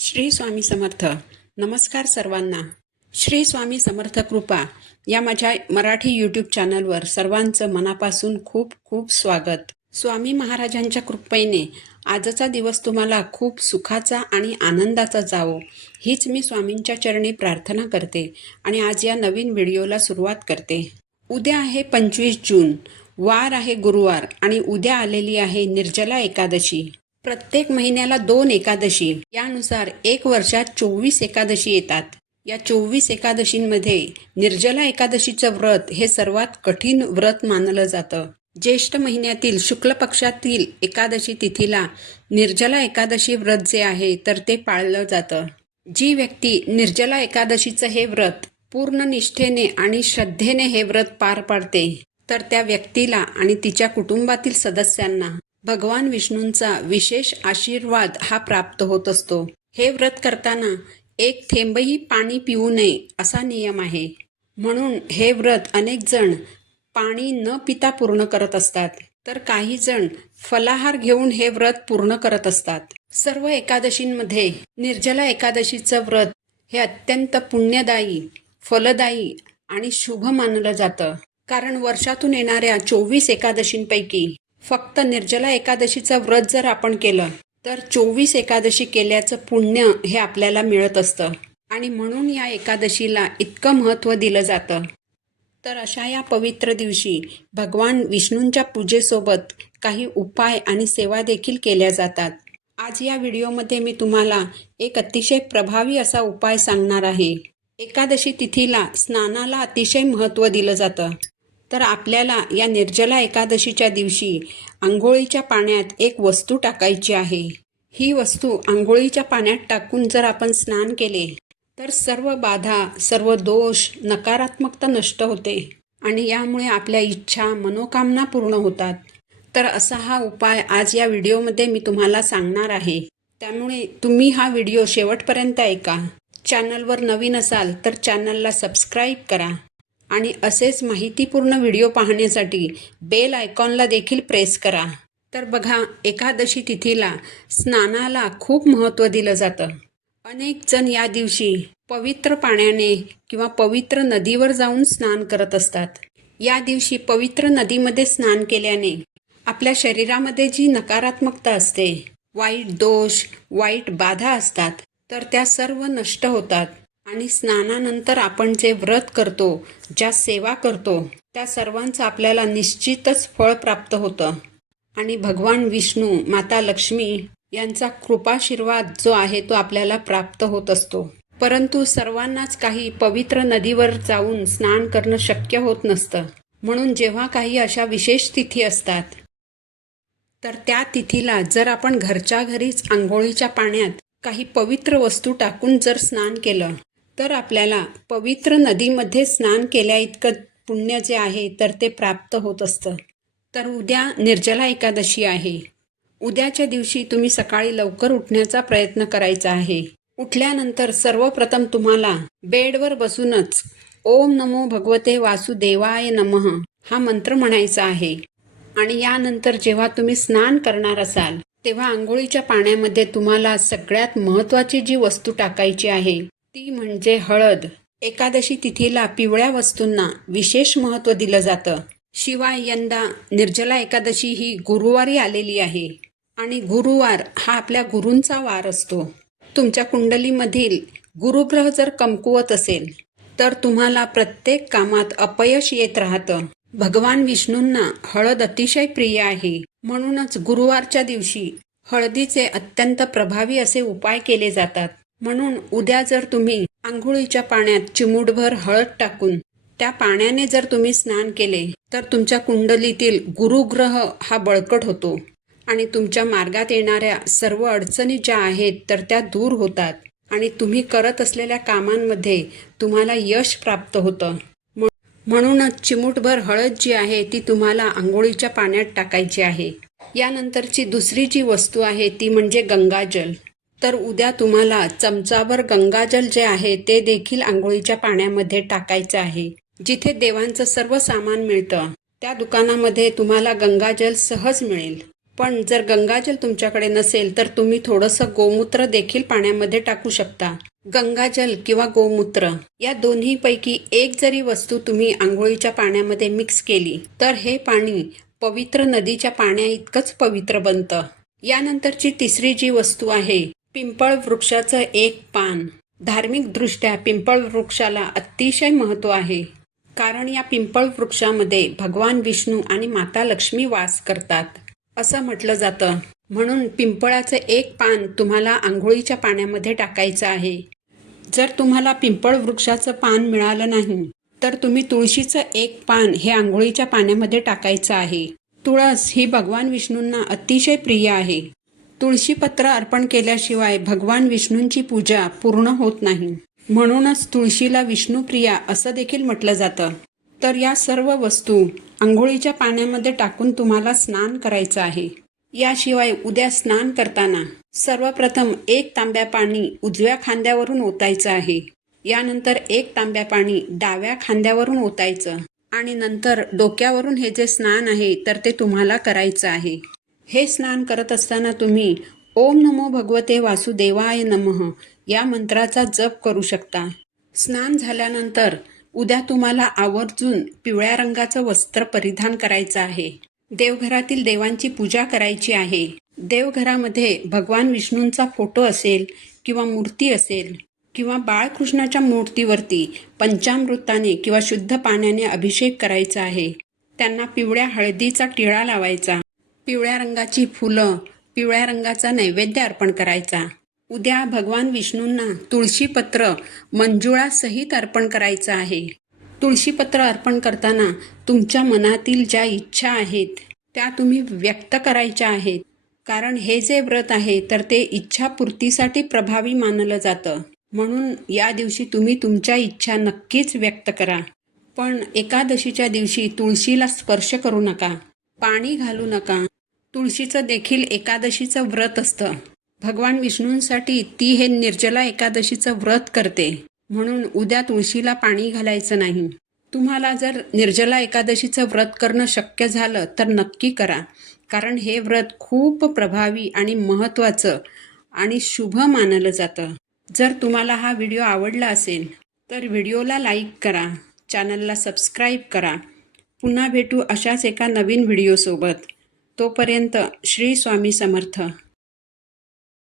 श्री स्वामी समर्थ. नमस्कार सर्वांना. श्री स्वामी समर्थ कृपा या माझ्या मराठी यूट्यूब चॅनलवर सर्वांचं मनापासून खूप खूप स्वागत. स्वामी महाराजांच्या कृपेने आजचा दिवस तुम्हाला खूप सुखाचा आणि आनंदाचा जावो हीच मी स्वामींच्या चरणी प्रार्थना करते आणि आज या नवीन व्हिडिओला सुरुवात करते. उद्या आहे 25 जून, वार आहे गुरुवार आणि उद्या आलेली आहे निर्जला एकादशी. प्रत्येक महिन्याला 2 एकादशी, यानुसार एक वर्षात 24 एकादशी येतात. या 24 एकादशींमध्ये निर्जला एकादशीचं व्रत हे सर्वात कठीण व्रत मानलं जातं. ज्येष्ठ महिन्यातील शुक्ल पक्षातील एकादशी तिथीला निर्जला एकादशी व्रत जे आहे तर ते पाळलं जातं. जी व्यक्ती निर्जला एकादशीचं हे व्रत पूर्ण निष्ठेने आणि श्रद्धेने हे व्रत पार पाडते तर त्या व्यक्तीला आणि तिच्या कुटुंबातील सदस्यांना भगवान विष्णूंचा विशेष आशीर्वाद हा प्राप्त होत असतो. हे व्रत करताना एक थेंबही पाणी पिऊ नये असा नियम आहे. म्हणून हे व्रत अनेक जण पाणी न पिता पूर्ण करत असतात, तर काही जण फलाहार घेऊन हे व्रत पूर्ण करत असतात. सर्व एकादशींमध्ये निर्जला एकादशीचं व्रत हे अत्यंत पुण्यदायी, फलदायी आणि शुभ मानलं जातं. कारण वर्षातून येणाऱ्या 24 एकादशींपैकी फक्त निर्जला एकादशीचं व्रत जर आपण केलं तर 24 एकादशी केल्याचं पुण्य हे आपल्याला मिळत असतं आणि म्हणून या एकादशीला इतकं महत्त्व दिलं जातं. तर अशा या पवित्र दिवशी भगवान विष्णूंच्या पूजेसोबत काही उपाय आणि सेवा देखील केल्या जातात. आज या व्हिडिओमध्ये मी तुम्हाला एक अतिशय प्रभावी असा उपाय सांगणार आहे. एकादशी तिथीला स्नानाला अतिशय महत्त्व दिलं जातं. तर आपल्याला या निर्जला एकादशीच्या दिवशी आंघोळीच्या पाण्यात एक वस्तू टाकायची आहे. ही वस्तू आंघोळीच्या पाण्यात टाकून जर आपण स्नान केले तर सर्व बाधा, सर्व दोष, नकारात्मकता नष्ट होते आणि यामुळे आपल्या इच्छा, मनोकामना पूर्ण होतात. तर असा हा उपाय आज या व्हिडिओमध्ये मी तुम्हाला सांगणार आहे. त्यामुळे तुम्ही हा व्हिडिओ शेवटपर्यंत ऐका. चॅनलवर नवीन असाल तर चॅनलला सबस्क्राईब करा आणि असेच माहितीपूर्ण व्हिडिओ पाहण्यासाठी बेल आयकॉनला देखील प्रेस करा. तर बघा, एकादशी तिथीला स्नानाला खूप महत्त्व दिलं जातं. अनेक जण या दिवशी पवित्र पाण्याने किंवा पवित्र नदीवर जाऊन स्नान करत असतात. या दिवशी पवित्र नदीमध्ये स्नान केल्याने आपल्या शरीरामध्ये जी नकारात्मकता असते, वाईट दोष, वाईट बाधा असतात, तर त्या सर्व नष्ट होतात आणि स्नानानंतर आपण जे व्रत करतो, ज्या सेवा करतो, त्या सर्वांचं आपल्याला निश्चितच फळ प्राप्त होतं आणि भगवान विष्णू, माता लक्ष्मी यांचा कृपाशीर्वाद जो आहे तो आपल्याला प्राप्त होत असतो. परंतु सर्वांनाच काही पवित्र नदीवर जाऊन स्नान करणं शक्य होत नसतं. म्हणून जेव्हा काही अशा विशेष तिथी असतात तर त्या तिथीला जर आपण घरच्या घरीच आंघोळीच्या पाण्यात काही पवित्र वस्तू टाकून जर स्नान केलं तर आपल्याला पवित्र नदीमध्ये स्नान केल्या इतकं पुण्य जे आहे तर ते प्राप्त होत असतं. तर उद्या निर्जला एकादशी आहे. उद्याच्या दिवशी तुम्ही सकाळी लवकर उठण्याचा प्रयत्न करायचा आहे. उठल्यानंतर सर्वप्रथम तुम्हाला बेडवर बसूनच ओम नमो भगवते वासुदेवाय नमः हा मंत्र म्हणायचा आहे आणि यानंतर जेव्हा तुम्ही स्नान करणार असाल तेव्हा आंघोळीच्या पाण्यामध्ये तुम्हाला सगळ्यात महत्त्वाची जी वस्तू टाकायची आहे ती म्हणजे हळद. एकादशी तिथीला पिवळ्या वस्तूंना विशेष महत्त्व दिलं जातं. शिवाय यंदा निर्जला एकादशी ही गुरुवारी आलेली आहे आणि गुरुवार हा आपल्या गुरूंचा वार असतो. तुमच्या कुंडलीमधील गुरुग्रह जर कमकुवत असेल तर तुम्हाला प्रत्येक कामात अपयश येत राहतं. भगवान विष्णूंना हळद अतिशय प्रिय आहे. म्हणूनच गुरुवारच्या दिवशी हळदीचे अत्यंत प्रभावी असे उपाय केले जातात. म्हणून उद्या जर तुम्ही आंघोळीच्या पाण्यात चिमूटभर हळद टाकून त्या पाण्याने जर तुम्ही स्नान केले तर तुमच्या कुंडलीतील गुरुग्रह हा बळकट होतो आणि तुमच्या मार्गात येणाऱ्या सर्व अडचणी ज्या आहेत तर त्या दूर होतात आणि तुम्ही करत असलेल्या कामांमध्ये तुम्हाला यश प्राप्त होतं. म्हणूनच चिमूटभर हळद जी आहे ती तुम्हाला आंघोळीच्या पाण्यात टाकायची आहे. यानंतरची दुसरी जी वस्तू आहे ती म्हणजे गंगाजल. तर उद्या तुम्हाला चमचाभर गंगाजल जे आहे ते देखील आंघोळीच्या पाण्यामध्ये टाकायचं आहे. जिथे देवांचं सर्व सामान मिळतं त्या दुकानामध्ये तुम्हाला गंगाजल सहज मिळेल. पण जर गंगाजल तुमच्याकडे नसेल तर तुम्ही थोडंसं गोमूत्र देखील पाण्यामध्ये टाकू शकता. गंगाजल किंवा गोमूत्र या दोन्हीपैकी एक जरी वस्तू तुम्ही आंघोळीच्या पाण्यामध्ये मिक्स केली तर हे पाणी पवित्र नदीच्या पाण्याइतकंच पवित्र बनतं. यानंतरची तिसरी जी वस्तू आहे, पिंपळ वृक्षाचं एक पान. धार्मिक दृष्ट्या पिंपळ वृक्षाला अतिशय महत्त्व आहे, कारण या पिंपळ वृक्षामध्ये भगवान विष्णू आणि माता लक्ष्मी वास करतात असं म्हटलं जातं. म्हणून पिंपळाचं एक पान तुम्हाला आंघोळीच्या पाण्यामध्ये टाकायचं आहे. जर तुम्हाला पिंपळ वृक्षाचं पान मिळालं नाही तर तुम्ही तुळशीचं एक पान हे आंघोळीच्या पाण्यामध्ये टाकायचं आहे. तुळस ही भगवान विष्णूंना अतिशय प्रिय आहे. तुळशीपत्र अर्पण केल्याशिवाय भगवान विष्णूंची पूजा पूर्ण होत नाही. म्हणूनच तुळशीला विष्णुप्रिया असं देखील म्हटलं जातं. तर या सर्व वस्तू आंघोळीच्या पाण्यामध्ये टाकून तुम्हाला स्नान करायचं आहे. याशिवाय उद्या स्नान करताना सर्वप्रथम 1 तांब्या पाणी उजव्या खांद्यावरून ओतायचं आहे. यानंतर 1 तांब्या पाणी डाव्या खांद्यावरून ओतायचं आणि नंतर डोक्यावरून हे जे स्नान आहे तर ते तुम्हाला करायचं आहे. हे स्नान करत असताना तुम्ही ओम नमो भगवते वासुदेवाय नमः या मंत्राचा जप करू शकता. स्नान झाल्यानंतर उद्या तुम्हाला आवर्जून पिवळ्या रंगाचं वस्त्र परिधान करायचं आहे. देवघरातील देवांची पूजा करायची आहे. देवघरामध्ये भगवान विष्णूंचा फोटो असेल किंवा मूर्ती असेल किंवा बाळकृष्णाच्या मूर्तीवरती पंचामृताने किंवा शुद्ध पाण्याने अभिषेक करायचा आहे. त्यांना पिवळ्या हळदीचा टिळा लावायचा, पिवळ्या रंगाची फुलं, पिवळ्या रंगाचा नैवेद्य अर्पण करायचा. उद्या भगवान विष्णूंना तुळशीपत्र मंजुळासहित अर्पण करायचं आहे. तुळशीपत्र अर्पण करताना तुमच्या मनातील ज्या इच्छा आहेत त्या तुम्ही व्यक्त करायच्या आहेत, कारण हे जे व्रत आहे तर ते इच्छापूर्तीसाठी प्रभावी मानलं जातं. म्हणून या दिवशी तुम्ही तुमच्या इच्छा नक्कीच व्यक्त करा. पण एकादशीच्या दिवशी तुळशीला स्पर्श करू नका, पाणी घालू नका. तुळशीचं देखील एकादशीचं व्रत असतं. भगवान विष्णूंसाठी ती हे निर्जला एकादशीचं व्रत करते. म्हणून उद्या तुळशीला पाणी घालायचं नाही. तुम्हाला जर निर्जला एकादशीचं व्रत करणं शक्य झालं तर नक्की करा, कारण हे व्रत खूप प्रभावी आणि महत्त्वाचं आणि शुभ मानलं जातं. जर तुम्हाला हा व्हिडिओ आवडला असेल तर व्हिडिओला लाईक करा, चॅनलला सबस्क्राईब करा. पुन्हा भेटू अशाच एका नवीन व्हिडिओसोबत. तोपर्यंत श्री स्वामी समर्थ.